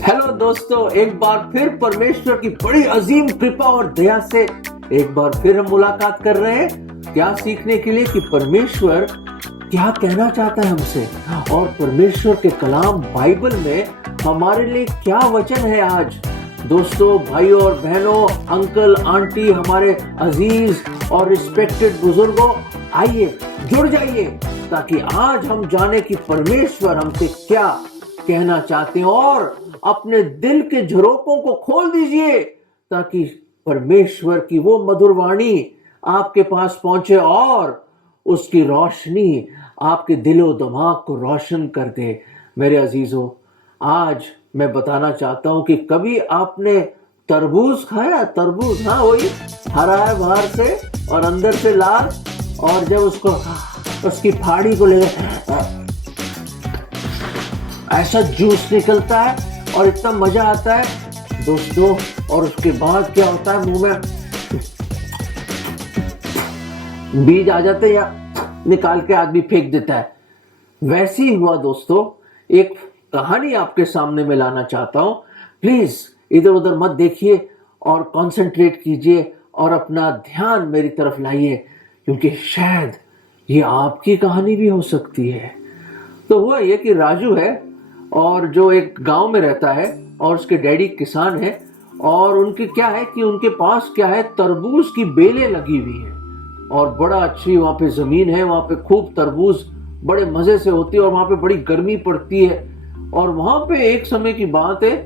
Hello दोस्तों, एक बार फिर परमेश्वर की बड़ी अजीम कृपा और दया से एक बार फिर हम मुलाकात कर रहे हैं। क्या सीखने के लिए कि परमेश्वर क्या कहना चाहता है हमसे, और परमेश्वर के कलाम बाइबल में हमारे लिए क्या वचन है आज। दोस्तों, भाइयों और बहनों, अंकल आंटी, हमारे अजीज और रिस्पेक्टेड बुजुर्गों, आइए जुड़ जाइए ताकि आज हम जाने कि परमेश्वर हमसे क्या कहना चाहते हैं, और अपने दिल के झरोकों को खोल दीजिए ताकि परमेश्वर की वो मधुर वाणी आपके पास पहुंचे और उसकी रोशनी आपके दिलो दिमाग को रोशन कर दे। मेरे अजीजों, आज मैं बताना चाहता हूं कि कभी आपने तरबूज खाया? तरबूज, हाँ, वही हरा है बाहर से और अंदर से लाल, और जब उसकी फाड़ी को ले ऐसा जूस निकलता है और इतना मजा आता है दोस्तों, और उसके बाद क्या होता है, मुंह में बीज आ जाते हैं या निकाल के आदमी फेंक देता है। वैसे ही हुआ दोस्तों। एक कहानी आपके सामने में लाना चाहता हूं। प्लीज इधर उधर मत देखिए और कंसंट्रेट कीजिए और अपना ध्यान मेरी तरफ लाइए, क्योंकि शायद ये आपकी कहानी भी हो सकती है। तो हुआ ये कि राजू है, और जो एक गांव में रहता है, और उसके डैडी किसान है, और उनके क्या है कि उनके पास क्या है, तरबूज की बेलें लगी हुई है, और बड़ा अच्छी वहां पे जमीन है, वहां पे खूब तरबूज बड़े मजे से होती है, और वहां पे बड़ी गर्मी पड़ती है। और वहां पे एक समय की बात है,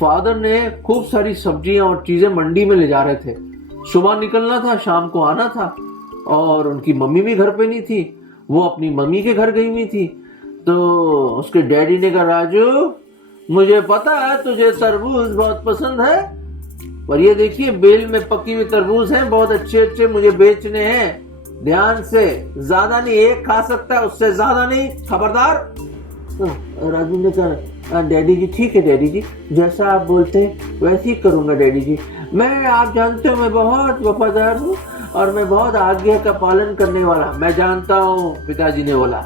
फादर ने खूब सारी सब्जियां और चीजें मंडी में ले जा रहे थे। सुबह निकलना था, शाम को आना था, और उनकी मम्मी भी घर पे नहीं थी, वो अपनी मम्मी के घर गई हुई थी। तो उसके डैडी ने कहा, राजू, मुझे पता है तुझे तरबूज बहुत पसंद है, पर ये देखिए बेल में पकी हुई तरबूज हैं, बहुत अच्छे अच्छे, मुझे बेचने हैं। ध्यान से, ज्यादा नहीं, एक खा सकता है, उससे ज्यादा नहीं, खबरदार। तो राजू ने कहा, डैडी जी ठीक है डैडी जी, जैसा आप बोलते हैं वैसे ही करूंगा डैडी जी। मैं, आप जानते हो, मैं बहुत वफादार हूँ और मैं बहुत आज्ञा का पालन करने वाला। मैं जानता हूँ, पिताजी ने बोला।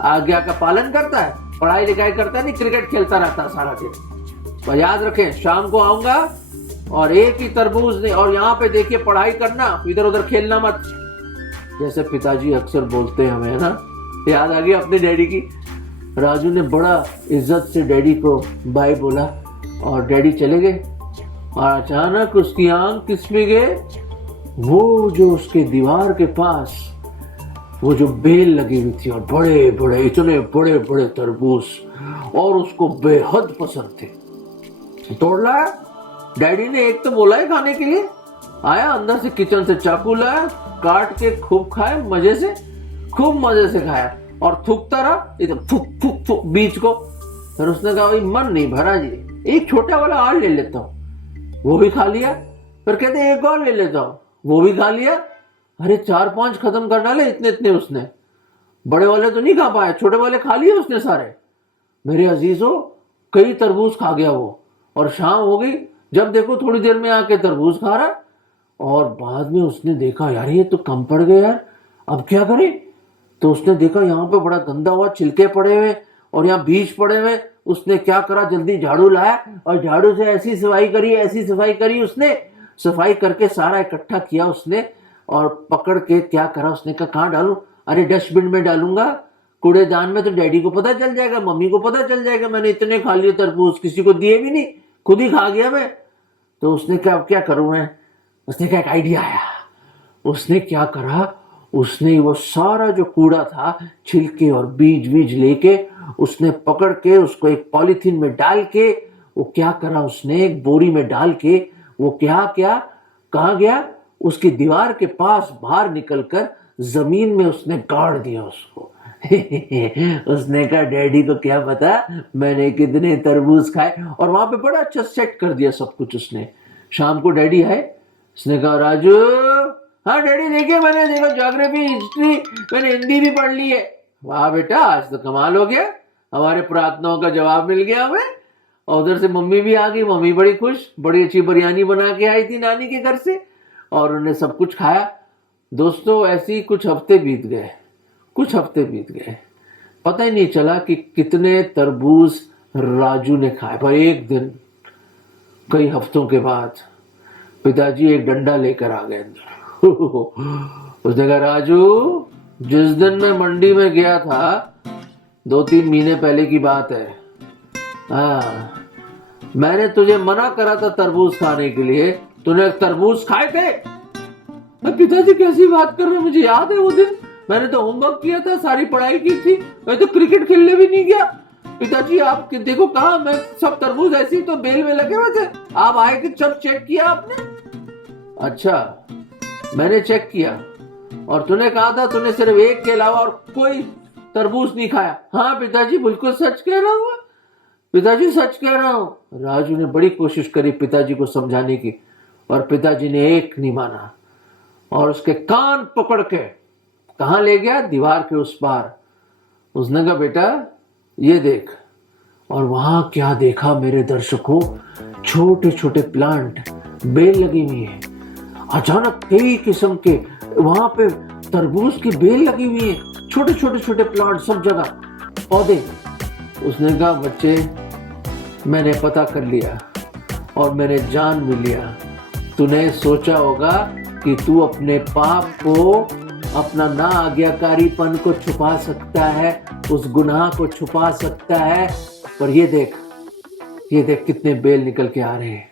आज्ञा का पालन करता है, पढ़ाई लिखाई करता नहीं, क्रिकेट खेलता रहता है सारा दिन। पर याद रखें, शाम को आऊंगा और एक ही तरबूज नहीं, और यहाँ पे देखिए पढ़ाई करना, इधर उधर खेलना मत, जैसे पिताजी अक्सर बोलते हैं हमें, है ना। याद आ गया अपने डैडी की। राजू ने बड़ा इज्जत से डैडी को बाय बोला और डैडी चले गए। और अचानक उसकी आंख किसमें गए, वो जो उसके दीवार के पास वो जो बेल लगी हुई थी, और बड़े बड़े, इतने बड़े बड़े तरबूज, और उसको बेहद पसंद थे। तोड़ लाया डैडी ने, एक तो बोला है खाने के लिए, आया अंदर से किचन से चाकू लाया, काट के खूब खाए, मजे से, खूब मजे से खाया, और थूकता रहा इधर, थूक थूक थूक बीच को। फिर उसने कहा, भाई मन नहीं भरा जी, एक छोटा वाला और ले लेता हूँ, वो भी खा लिया। फिर कहते एक और ले लेता हूँ, वो भी खा लिया। अरे 4-5 खत्म कर डाले, इतने इतने उसने। बड़े वाले तो नहीं खा पाए, छोटे वाले खा लिए उसने सारे। मेरे अजीजों, कई तरबूज खा गया वो, और शाम हो गई, जब देखो थोड़ी देर में आके तरबूज खा रहा। और बाद में उसने देखा, यार ये तो कम पड़ गए यार, अब क्या करें। तो उसने देखा यहाँ पे बड़ा गंदा हुआ, छिलके पड़े हुए और यहाँ बीज पड़े हुए। उसने क्या करा, जल्दी झाड़ू लाया और झाड़ू से ऐसी सफाई करी, ऐसी सफाई करी उसने, सफाई करके सारा इकट्ठा किया उसने, और पकड़ के क्या करा, उसने कहा कहाँ डालूं, अरे डस्टबिन में डालूंगा, कूड़ेदान में, तो डैडी को पता चल जाएगा, मम्मी को पता चल जाएगा, मैंने इतने खा लिए तरबूज, किसी को दिए भी नहीं, खुद ही खा गया मैं। तो उसने कहा अब क्या करूं मैं, उसने कहा एक आइडिया आया। उसने क्या करा, उसने वो सारा जो कूड़ा था, छिलके और बीज बीज लेके, उसने पकड़ के उसको एक पॉलीथीन में डाल के, वो क्या करा, उसने एक बोरी में डाल के, वो क्या क्या कहाँ गया, उसकी दीवार के पास बाहर निकलकर जमीन में उसने गाड़ दिया उसको। उसने कहा डैडी को क्या पता मैंने कितने तरबूज खाए, और वहां पे बड़ा अच्छा सेट कर दिया सब कुछ उसने। शाम को डैडी आए, उसने कहा राजू, हाँ डैडी देखिए, मैंने देखा ज्योग्राफी, हिस्ट्री, मैंने हिंदी भी पढ़ ली है। वाह बेटा, आज तो कमाल हो गया, हमारे प्रार्थनाओं का जवाब मिल गया हमें। और उधर से मम्मी भी आ गई, मम्मी बड़ी खुश, बड़ी अच्छी बिरयानी बना के आई थी नानी के घर से, और उन्हें सब कुछ खाया। दोस्तों, ऐसे ही कुछ हफ्ते बीत गए, कुछ हफ्ते बीत गए, पता ही नहीं चला कि कितने तरबूज राजू ने खाए। पर एक दिन कई हफ्तों के बाद पिताजी एक डंडा लेकर आ गए अंदर। उसने कहा, राजू, जिस दिन मैं मंडी में गया था 2-3 महीने पहले की बात है, हाँ, मैंने तुझे मना करा था तरबूज खाने के लिए, तूने तरबूज खाए थे? पिताजी कैसी बात कर रहे हो, मुझे याद है वो दिन, मैंने तो होमवर्क किया था, सारी पढ़ाई की थी, मैं तो क्रिकेट खेलने भी नहीं गया। पिताजी आप देखो कहा, मैं सब तरबूज ऐसे ही तो बेल में लगे हुए थे, आप आए कि सब चेक किया आपने? अच्छा, मैंने चेक किया और तूने कहा था तूने सिर्फ एक के अलावा और कोई तरबूज नहीं खाया। हाँ पिताजी, बिल्कुल सच कह रहा हूँ पिताजी, सच कह रहा हूँ। राजू ने बड़ी कोशिश करी पिताजी को समझाने की, और पिताजी ने एक नहीं माना और उसके कान पकड़ के कहां ले गया? दीवार के उस पार। उसने कहा, बेटा ये देख। और वहां क्या देखा मेरे दर्शकों? छोटे छोटे प्लांट, बेल लगी हुई है। अचानक कई किस्म के वहां पे तरबूज की बेल लगी हुई है, छोटे छोटे छोटे प्लांट सब जगह, पौधे। उसने कहा, बच्चे, मैंने पता कर लिया और मैंने जान भी लिया। तूने सोचा होगा कि तू अपने पाप को, अपना ना आज्ञाकारीपन को छुपा सकता है, उस गुनाह को छुपा सकता है, पर ये देख कितने बेल निकल के आ रहे हैं।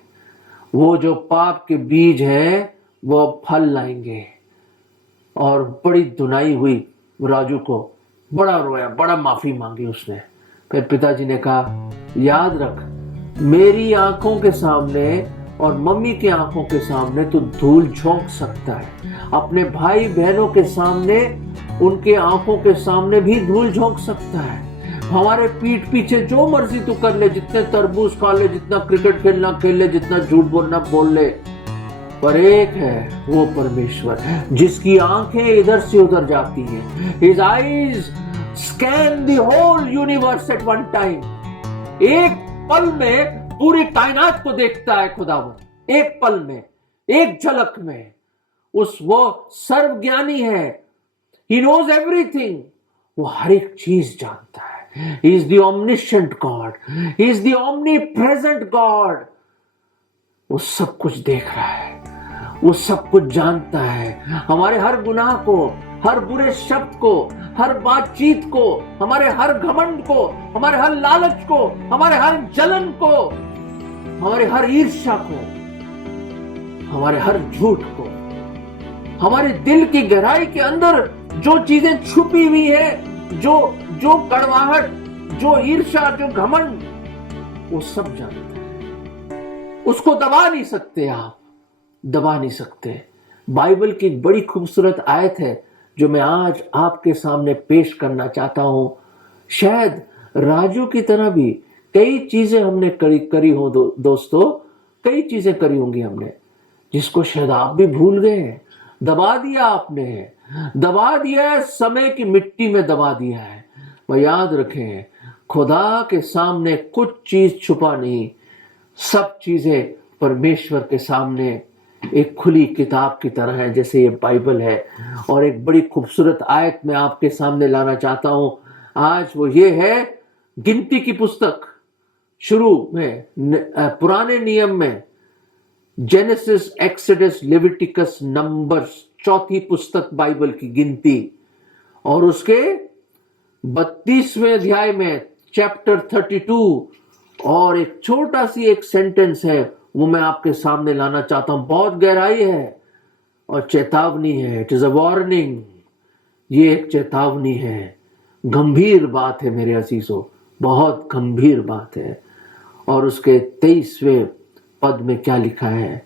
वो जो पाप के बीज है वो फल लाएंगे। और बड़ी धुनाई हुई राजू को, बड़ा रोया, बड़ा माफी मांगी उसने। फिर पिताजी ने कहा, याद रख, मेरी आंखों के सामने और मम्मी की आंखों के सामने तू धूल झोंक सकता है, अपने भाई बहनों के सामने, उनके आंखों के सामने भी धूल झोंक सकता है। हमारे पीठ पीछे जो मर्जी तू कर ले, जितने तरबूज खा ले, जितना क्रिकेट खेलना खेल ले, जितना झूठ बोलना बोल ले, पर एक है वो परमेश्वर जिसकी आंखें इधर से उधर जाती हैं। His eyes scan the whole universe at one time। एक पल में पूरी कायनात को देखता है खुदावंद, एक पल में, एक झलक में। वो सर्वज्ञानी है। He knows everything। वो हर एक चीज जानता है। He is the omniscient God। He is the omnipresent God। वो सब कुछ देख रहा है, वो सब कुछ जानता है। हमारे हर गुनाह को, हर बुरे शब्द को, हर बातचीत को, हमारे हर घमंड को, हमारे हर लालच को, हमारे हर जलन को, हमारे हर ईर्ष्या को, हमारे हर झूठ को, हमारे दिल की गहराई के अंदर जो चीजें छुपी हुई है, जो कड़वाहट, जो ईर्ष्या, जो घमंड, वो सब जानता है। उसको दबा नहीं सकते, आप दबा नहीं सकते। बाइबल की एक बड़ी खूबसूरत आयत है जो मैं आज आपके सामने पेश करना चाहता हूं। शायद राजू की तरह भी कई चीजें हमने करी हो दोस्तों, कई चीजें करी होंगी हमने, जिसको शायद आप भी भूल गए हैं। दबा दिया आपने, दबा दिया है, समय की मिट्टी में दबा दिया है। वह याद रखें, खुदा के सामने कुछ चीज छुपा नहीं, सब चीजें परमेश्वर के सामने एक खुली किताब की तरह है, जैसे ये बाइबल है। और एक बड़ी खूबसूरत आयत मैं आपके सामने लाना चाहता हूं आज, वो ये है गिनती की पुस्तक। शुरू में पुराने नियम में जेनेसिस, एक्सोडस, लेविटिकस, नंबर्स, चौथी पुस्तक बाइबल की गिनती, और उसके 32वें अध्याय में चैप्टर 32, और एक छोटा सी एक सेंटेंस है, वो मैं आपके सामने लाना चाहता हूं। बहुत गहराई है और चेतावनी है। It is a warning. ये एक चेतावनी है, गंभीर बात है मेरे अजीजों, बहुत गंभीर बात है। और उसके 23वें पद में क्या लिखा है,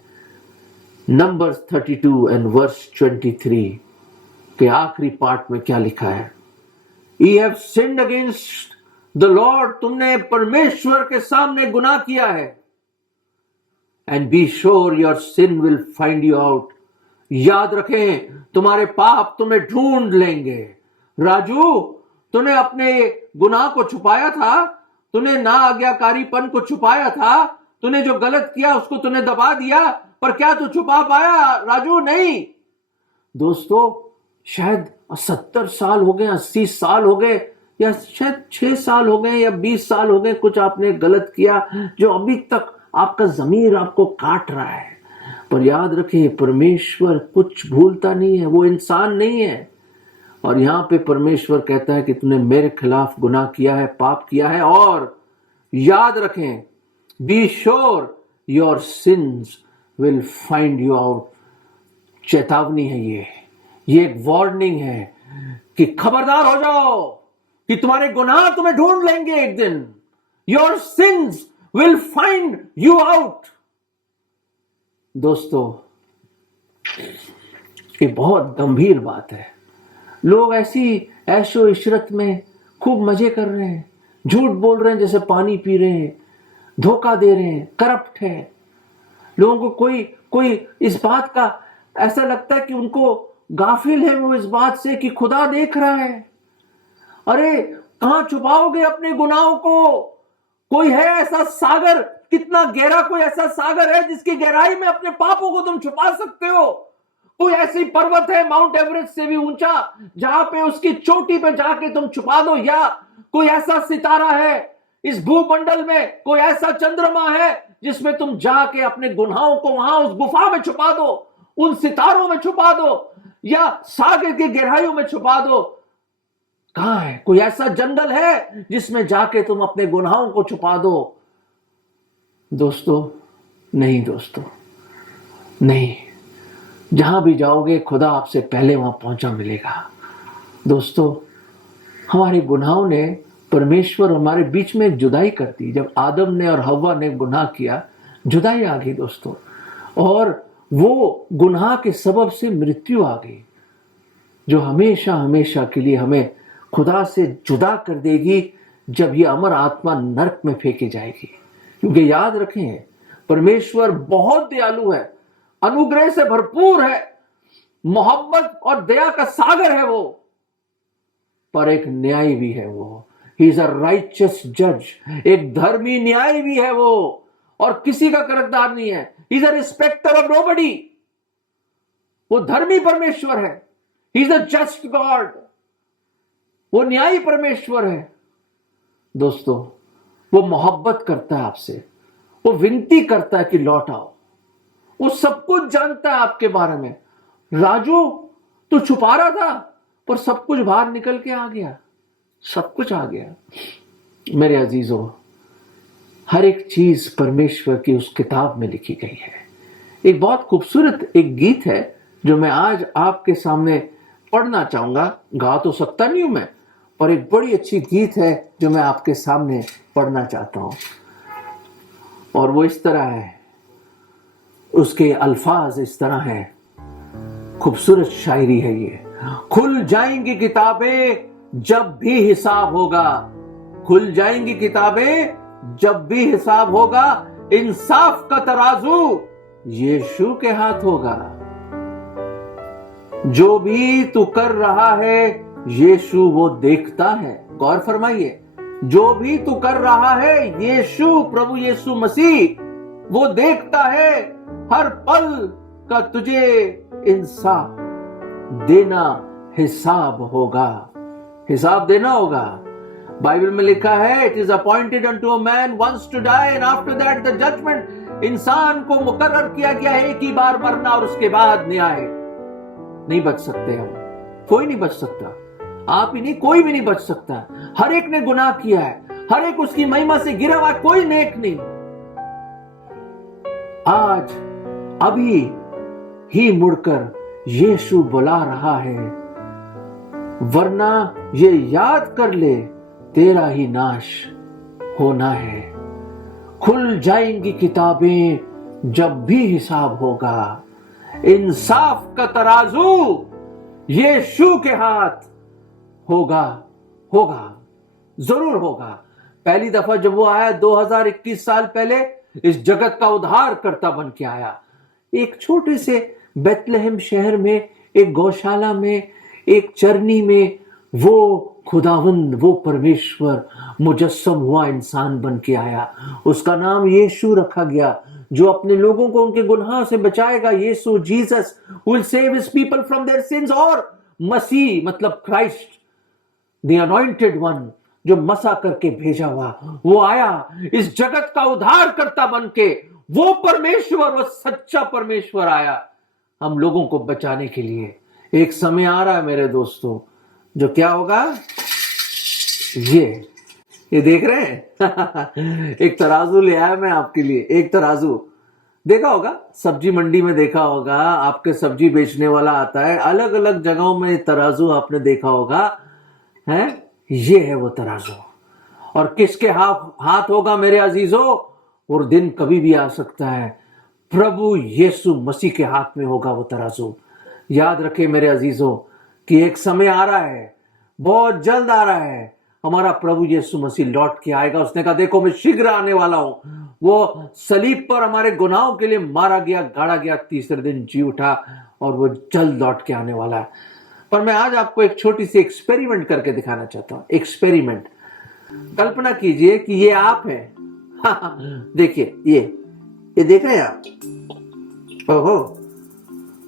नंबर्स 32 एंड वर्स 23 के आखिरी पार्ट में क्या लिखा है, Ye have sinned against the Lord। तुमने परमेश्वर के सामने गुनाह किया है। And be sure your sin will find you out। याद रखें, तुम्हारे पाप तुम्हें ढूंढ लेंगे। राजू, तूने अपने गुनाह को छुपाया था, तूने ना आज्ञाकारीपन को छुपाया था, तूने जो गलत किया उसको तूने दबा दिया, पर क्या तू छुपा पाया राजू? नहीं। दोस्तों, शायद 70 साल हो गए, 80 साल हो गए, या शायद 6 साल हो गए या 20 साल हो गए, कुछ आपने गलत किया जो अभी तक आपका ज़मीर आपको काट रहा है, पर याद रखें परमेश्वर कुछ भूलता नहीं है, वो इंसान नहीं है। और यहां पे परमेश्वर कहता है कि तूने मेरे खिलाफ गुनाह किया है, पाप किया है, और याद रखें, be sure your sins will find you out. चेतावनी है ये एक वार्निंग है कि खबरदार हो जाओ कि तुम्हारे गुनाह तुम्हें ढूंढ लेंगे एक दिन। Your sins will find you out. दोस्तों, ये बहुत गंभीर बात है। लोग ऐसी ऐशो इशरत में खूब मजे कर रहे हैं, झूठ बोल रहे हैं जैसे पानी पी रहे हैं, धोखा दे रहे हैं, करप्ट है। लोगों को कोई इस बात का ऐसा लगता है कि उनको गाफिल है वो इस बात से कि खुदा देख रहा है। अरे कहां छुपाओगे अपने गुनाहों को? कोई है ऐसा सागर? कितना गहरा कोई ऐसा सागर है जिसकी गहराई में अपने पापों को तुम छुपा सकते हो? कोई ऐसी पर्वत है माउंट एवरेस्ट से भी ऊंचा जहां पे उसकी चोटी पे जाके तुम छुपा दो? या कोई ऐसा सितारा है इस भूमंडल में, कोई ऐसा चंद्रमा है जिसमें तुम जाके अपने गुनाहों को वहां उस गुफा में छुपा दो, उन सितारों में छुपा दो, या सागर की गहराइयों में छुपा दो? कहां है? कोई ऐसा जंगल है जिसमें जाके तुम अपने गुनाहों को छुपा दो? दोस्तों नहीं, दोस्तों नहीं। जहां भी जाओगे खुदा आपसे पहले वहां पहुंचा मिलेगा। दोस्तों, हमारे गुनाहों ने परमेश्वर हमारे बीच में एक जुदाई कर दी। जब आदम ने और हव्वा ने गुनाह किया, जुदाई आ गई दोस्तों, और वो गुनाह के सबब से मृत्यु आ गई, जो हमेशा हमेशा के लिए हमें खुदा से जुदा कर देगी जब ये अमर आत्मा नरक में फेंकी जाएगी। क्योंकि याद रखें, परमेश्वर बहुत दयालु है, अनुग्रह से भरपूर है, मोहब्बत और दया का सागर है वो, पर एक न्यायी भी है वो। ही इज अ राइचियस जज, एक धर्मी न्यायी भी है वो, और किसी का कर्जदार नहीं है। He is a respecter of nobody. वो धर्मी परमेश्वर है। He is a just God. वो न्यायी परमेश्वर है। दोस्तों, वो मोहब्बत करता है आपसे, वो विनती करता है कि लौट आओ। वो सब कुछ जानता है आपके बारे में। राजू, तू छुपा रहा था पर सब कुछ बाहर निकल के आ गया, सब कुछ आ गया। मेरे अजीजों, हर एक चीज परमेश्वर की उस किताब में लिखी गई है। एक बहुत खूबसूरत एक गीत है जो मैं आज आपके सामने पढ़ना चाहूंगा। गा तो सकता नहीं हूं मैं, पर एक बड़ी अच्छी गीत है जो मैं आपके सामने पढ़ना चाहता हूं, और वो इस तरह है। उसके अल्फाज इस तरह हैं, खूबसूरत शायरी है ये। खुल जाएंगी किताबें जब भी हिसाब होगा, खुल जाएंगी किताबें जब भी हिसाब होगा, इंसाफ का तराजू यीशु के हाथ होगा। जो भी तू कर रहा है यीशु वो देखता है। गौर फरमाइए, जो भी तू कर रहा है यीशु, प्रभु यीशु मसीह वो देखता है। हर पल का तुझे इंसाफ देना हिसाब होगा, हिसाब देना होगा। बाइबल में लिखा है, it is appointed unto a man once to die and after that the judgement. इंसान को मुकर्रर किया गया है एक ही बार मरना और उसके बाद न्याय। नहीं बच सकते हम, कोई नहीं बच सकता, आप ही नहीं, कोई भी नहीं बच सकता। हर एक ने गुनाह किया है, हर एक उसकी महिमा से गिरा हुआ, कोई नेक नहीं। आज अभी ही मुड़कर यीशु बुला रहा है, वरना ये याद कर ले तेरा ही नाश होना है। खुल जाएंगी किताबें जब भी हिसाब होगा, इंसाफ का तराजू यीशु के हाथ होगा, होगा, जरूर होगा। पहली दफा जब वो आया 2021 साल पहले, इस जगत का उद्धार करता बन के आया। एक छोटे से बेथलेहम शहर में, एक गौशाला में, एक चरनी में वो खुदावंद, वो परमेश्वर मुजस्सम हुआ, इंसान बन के आया। उसका नाम यीशु रखा गया, जो अपने लोगों को उनके गुनाह से बचाएगा। यीशु, Jesus will save his people from their sins. और मसीह मतलब क्राइस्ट, द अनॉइंटेड वन, जो मसा करके भेजा हुआ, वो आया इस जगत का उद्धार करता बन के। वो परमेश्वर, वो सच्चा परमेश्वर आया हम लोगों को बचाने के लिए। एक समय आ रहा है मेरे दोस्तों, जो क्या होगा, ये देख रहे हैं एक तराजू ले आया मैं आपके लिए। एक तराजू देखा होगा, सब्जी मंडी में देखा होगा, आपके सब्जी बेचने वाला आता है, अलग अलग जगहों में तराजू आपने देखा होगा, है? ये है वो तराजू। और किसके हाथ होगा मेरे अजीजों? और दिन कभी भी आ सकता है, प्रभु यीशु मसीह के हाथ में होगा वो तराजू। याद रखे मेरे अजीजों कि एक समय आ रहा है, बहुत जल्द आ रहा है, हमारा प्रभु यीशु मसीह लौट के आएगा। उसने कहा देखो मैं शीघ्र आने वाला हूं। वो सलीब पर हमारे गुनाहों के लिए मारा गया, गाड़ा गया, तीसरे दिन जी उठा, और वो जल्द लौट के आने वाला है। पर मैं आज आपको एक छोटी सी एक्सपेरिमेंट करके दिखाना चाहता हूं। एक्सपेरिमेंट, कल्पना कीजिए कि ये आप हैं। देखिए ये देख रहे हैं आप? ओहो,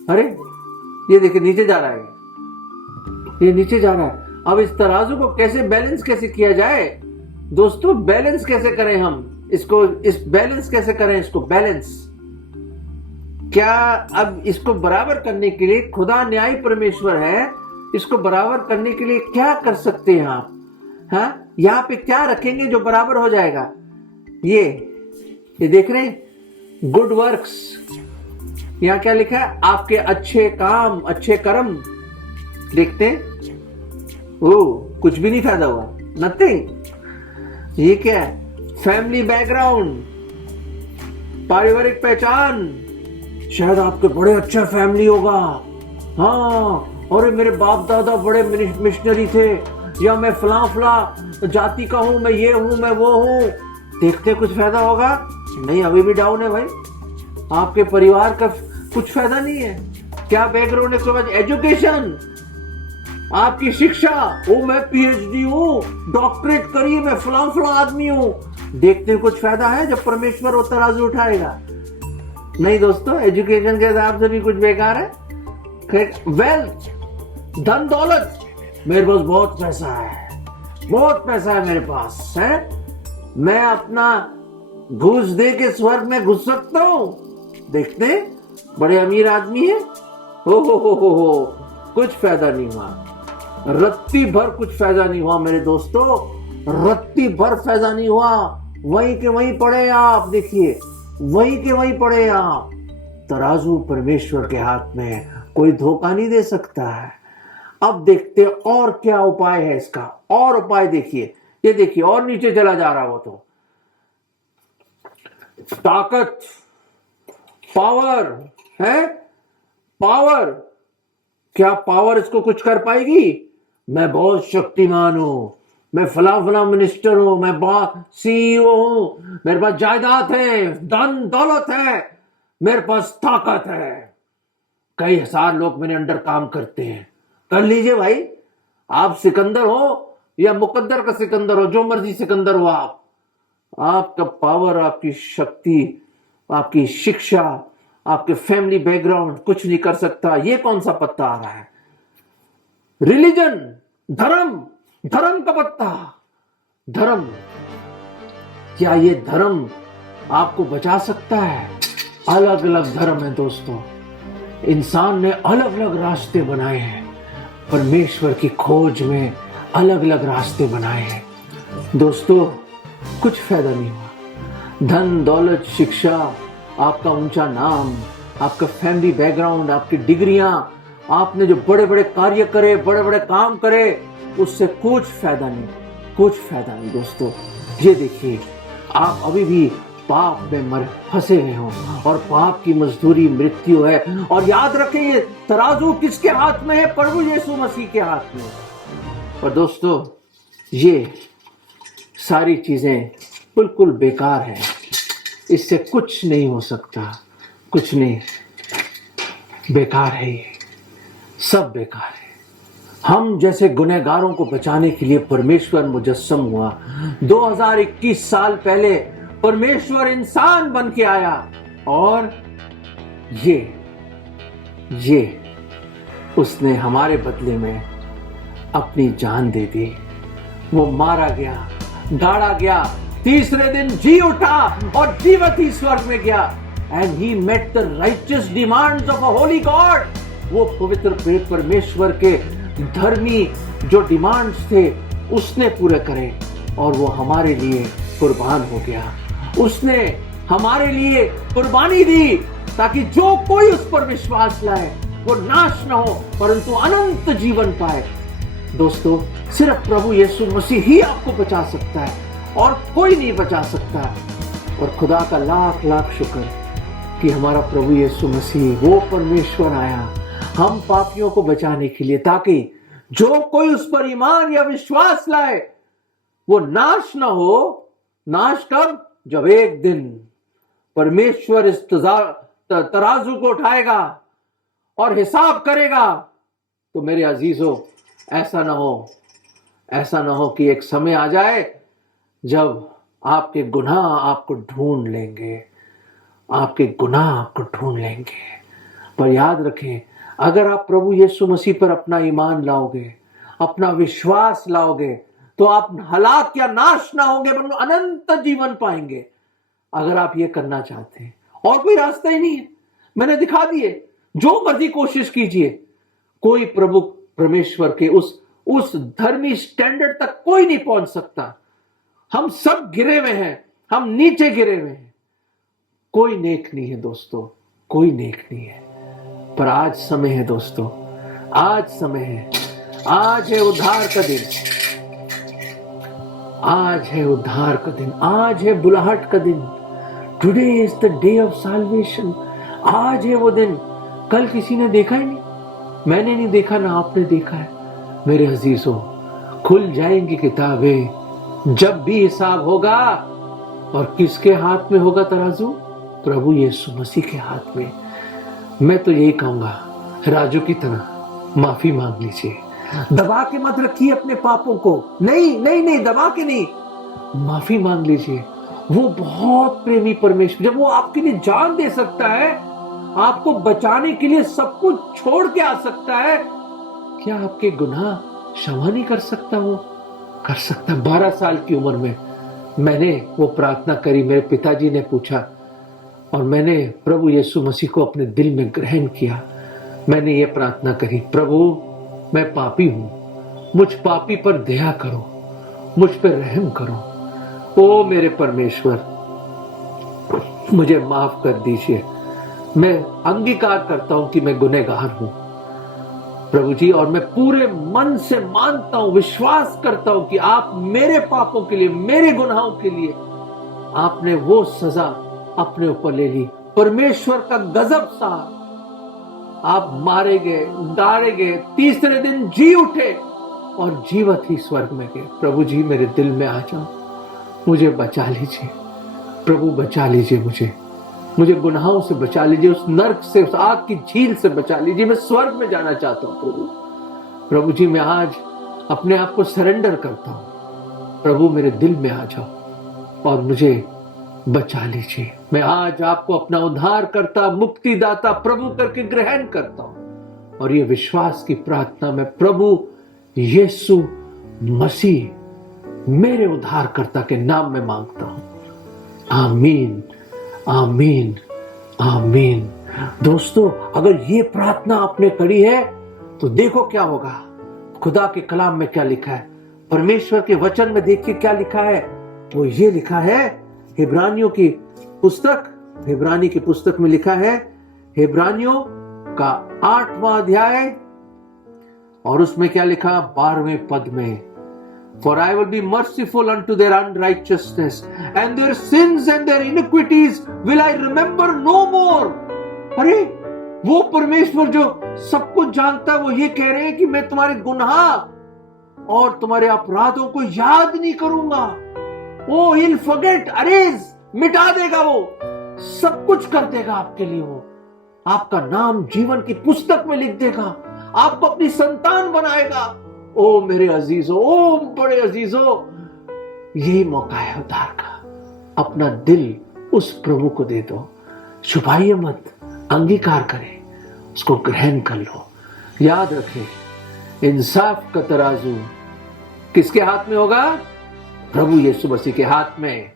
अरे ये देखिए नीचे जा रहा है, ये नीचे जा रहा है। अब इस तराजू को कैसे बैलेंस कैसे किया जाए दोस्तों? बैलेंस कैसे करें हम इसको? बैलेंस कैसे करें इसको? बैलेंस क्या? अब इसको बराबर करने के लिए, खुदा न्यायी परमेश्वर है, इसको बराबर करने के लिए क्या कर सकते हैं आप? हाँ, यहाँ पे क्या रखेंगे जो बराबर हो जाएगा? ये देख रहे हैं, गुड वर्क्स। यहाँ क्या लिखा है? आपके अच्छे काम, अच्छे कर्म। देखते हैं, ओ कुछ भी नहीं फायदा हुआ, नथिंग। ये क्या है? फैमिली बैकग्राउंड, पारिवारिक पहचान। शायद आपके बड़े अच्छा फैमिली होगा, हाँ, और मेरे बाप दादा बड़े मिशनरी थे, या मैं फला जाति का हूं, मैं ये हूं, मैं वो हूं। देखते कुछ फायदा होगा? नहीं, अभी भी डाउन है भाई। आपके परिवार का कुछ फायदा नहीं है। क्या बैकग्राउंड है? उसके बाद एजुकेशन, आपकी शिक्षा, ओ मैं पीएचडी हूं, डॉक्टरेट करी, मैं फला आदमी हूं। देखते कुछ फायदा है जब परमेश्वर वो तराजू उठाएगा? नहीं दोस्तों, एजुकेशन के हिसाब से भी कुछ बेकार है। वेल्थ, धन दौलत, मेरे पास बहुत पैसा है, बहुत पैसा है मेरे पास, है, मैं अपना घूस दे के स्वर्ग में घुस सकता हूं। देखते हैं बड़े अमीर आदमी है, हो, कुछ फायदा नहीं हुआ, रत्ती भर कुछ फायदा नहीं हुआ मेरे दोस्तों, रत्ती भर फायदा नहीं हुआ। वहीं के वहीं पड़े आप, देखिए वहीं के वहीं पड़े आप। तराजू परमेश्वर के हाथ में है, कोई धोखा नहीं दे सकता है। अब देखते और क्या उपाय है इसका, और उपाय देखिए, ये देखिए और नीचे चला जा रहा, वो तो ताकत, पावर है, पावर, क्या पावर इसको कुछ कर पाएगी? मैं बहुत शक्तिमान हूं, मैं फला मिनिस्टर हूं, मैं सीईओ हूं, मेरे पास जायदाद है, धन दौलत है, मेरे पास ताकत है, कई हजार लोग मेरे अंडर काम करते हैं। कर लीजिए भाई, आप सिकंदर हो या मुकद्दर का सिकंदर हो, जो मर्जी सिकंदर हो आप, आपका पावर, आपकी शक्ति, आपकी शिक्षा, आपके फैमिली बैकग्राउंड कुछ नहीं कर सकता। ये कौन सा पत्ता आ रहा है? रिलीजन, धर्म, धर्म का पत्ता, धर्म। क्या ये धर्म आपको बचा सकता है? अलग अलग धर्म है दोस्तों, इंसान ने अलग अलग रास्ते बनाए हैं, परमेश्वर की खोज में अलग अलग रास्ते बनाए हैं दोस्तों, कुछ फायदा नहीं हुआ। धन दौलत, शिक्षा, आपका ऊंचा नाम, आपका फैमिली बैकग्राउंड, आपकी डिग्रियां, आपने जो बड़े बड़े कार्य करे, बड़े बड़े काम करे, उससे कुछ फायदा नहीं, कुछ फायदा नहीं दोस्तों। ये देखिए, आप अभी भी पाप में फंसे हुए हो, और पाप की मजदूरी मृत्यु है। और याद रखें, ये तराजू किसके हाथ में है? प्रभु यीशु मसीह के हाथ में। और दोस्तों, ये सारी चीजें बिल्कुल बेकार हैं, इससे कुछ नहीं हो सकता, कुछ नहीं, बेकार है, ये सब बेकार है। हम जैसे गुनहगारों को बचाने के लिए परमेश्वर मुजस्सम हुआ। 2021 साल पहले परमेश्वर इंसान बन के आया, और ये उसने हमारे बदले में अपनी जान दे दी। वो मारा गया, गाड़ा गया, तीसरे दिन जी उठा और जीवित ही स्वर्ग में गया। And he met the righteous demands of a holy God. वो पवित्र परमेश्वर के धर्मी जो डिमांड्स थे उसने पूरे करे और वो हमारे लिए कुर्बान हो गया। उसने हमारे लिए कुर्बानी दी ताकि जो कोई उस पर विश्वास लाए वो नाश न हो परंतु अनंत जीवन पाए। दोस्तों, सिर्फ प्रभु यीशु मसीह ही आपको बचा सकता है और कोई नहीं बचा सकता। और खुदा का लाख लाख शुक्र कि हमारा प्रभु यीशु मसीह वो परमेश्वर आया हम पापियों को बचाने के लिए, ताकि जो कोई उस पर ईमान या विश्वास लाए वो नाश ना हो। नाश कब? जब एक दिन परमेश्वर इस तराजू को उठाएगा और हिसाब करेगा। तो मेरे अजीजों, ऐसा ना हो कि एक समय आ जाए जब आपके गुनाह आपको ढूंढ लेंगे, आपके गुनाह आपको ढूंढ लेंगे। पर याद रखें, अगर आप प्रभु यीशु मसीह पर अपना ईमान लाओगे, अपना विश्वास लाओगे, तो आप हलाक या नाश ना होंगे परंतु अनंत जीवन पाएंगे। अगर आप ये करना चाहते हैं, और कोई रास्ता ही नहीं है, मैंने दिखा दिए। जो मर्जी कोशिश कीजिए, कोई प्रभु परमेश्वर के उस धर्मी स्टैंडर्ड तक कोई नहीं पहुंच सकता। हम सब गिरे हुए हैं, हम नीचे गिरे हुए हैं। कोई नेक नहीं है दोस्तों, कोई नेक नहीं है। पर आज समय है दोस्तों, आज समय है, आज है उद्धार का दिन, आज है उद्धार का दिन, आज है बुलाहट का दिन। Today is the day of solvation. आज है वो दिन। कल किसी ने देखा ही नहीं, मैंने नहीं देखा, ना आपने देखा है। मेरे अजीजों, खुल जाएंगी किताबें जब भी हिसाब होगा। और किसके हाथ में होगा तराजू? प्रभु यीशु मसीह के हाथ में। मैं तो यही कहूंगा, राजू की तरह माफी मांग लीजिए। दबा के मत रखिए अपने पापों को, नहीं, दबा के नहीं, माफी मांग लीजिए। वो बहुत प्रेमी परमेश्वर, जब वो आपके लिए जान दे सकता है, आपको बचाने के लिए सब कुछ छोड़ के आ सकता है, क्या आपके गुनाह क्षमा नहीं कर सकता? वो कर सकता। 12 साल की उम्र में मैंने वो प्रार्थना करी, मेरे पिताजी ने पूछा और मैंने प्रभु यीशु मसीह को अपने दिल में ग्रहण किया। मैंने ये प्रार्थना करी, प्रभु मैं पापी हूं, मुझ पापी पर दया करो, मुझ पर रहम करो। ओ मेरे परमेश्वर, मुझे माफ कर दीजिए। मैं अंगीकार करता हूं कि मैं गुनहगार हूं प्रभु जी, और मैं पूरे मन से मानता हूं, विश्वास करता हूं कि आप मेरे पापों के लिए, मेरे गुनाहों के लिए आपने वो सजा अपने ऊपर ले ली। परमेश्वर का गजब सा, आप मारे गए, गाड़े गए, तीसरे दिन जी उठे और जीवित ही स्वर्ग में गए। प्रभु जी, मेरे दिल में आ जाओ, मुझे बचा लीजिए प्रभु, बचा लीजिए मुझे गुनाहों से बचा लीजिए, उस नर्क से, उस आग की झील से बचा लीजिए। मैं स्वर्ग में जाना चाहता हूं प्रभु जी। मैं आज अपने आप को सरेंडर करता हूं प्रभु, मेरे दिल में आ जाओ और मुझे बचा लीजिए। मैं आज आपको अपना उद्धार करता, मुक्तिदाता प्रभु करके ग्रहण करता हूं। और ये विश्वास की प्रार्थना मैं प्रभु यीशु मसीह मेरे उद्धारकर्ता के नाम में मांगता हूं। आमीन, आमीन, आमीन। दोस्तों, अगर ये प्रार्थना आपने करी है तो देखो क्या होगा। खुदा के कलाम में क्या लिखा है, परमेश्वर के वचन में देखिए क्या लिखा है। वो ये लिखा है, इब्रानियों की पुस्तक में लिखा है, इब्रानियों का 8वां अध्याय और उसमें क्या लिखा, 12वें पद में, For I will be merciful unto their unrighteousness, and their sins and their iniquities will I remember no more. अरे वो परमेश्वर जो सब कुछ जानता है, वो ये कह रहे हैं कि मैं तुम्हारे गुनाह और तुम्हारे अपराधों को याद नहीं करूंगा। वो he'll forget, erase, मिटा देगा, वो सब कुछ कर देगा आपके लिए। वो आपका नाम जीवन की पुस्तक में लिख देगा, आपको अपनी संतान बनाएगा। ओ मेरे अजीजों, ओ बड़े अजीजों, यही मौका है उद्धार का। अपना दिल उस प्रभु को दे दो, छुपाइए मत, अंगीकार करें, उसको ग्रहण कर लो। याद रखें, इंसाफ का तराजू किसके हाथ में होगा? प्रभु यीशु मसीह के हाथ में।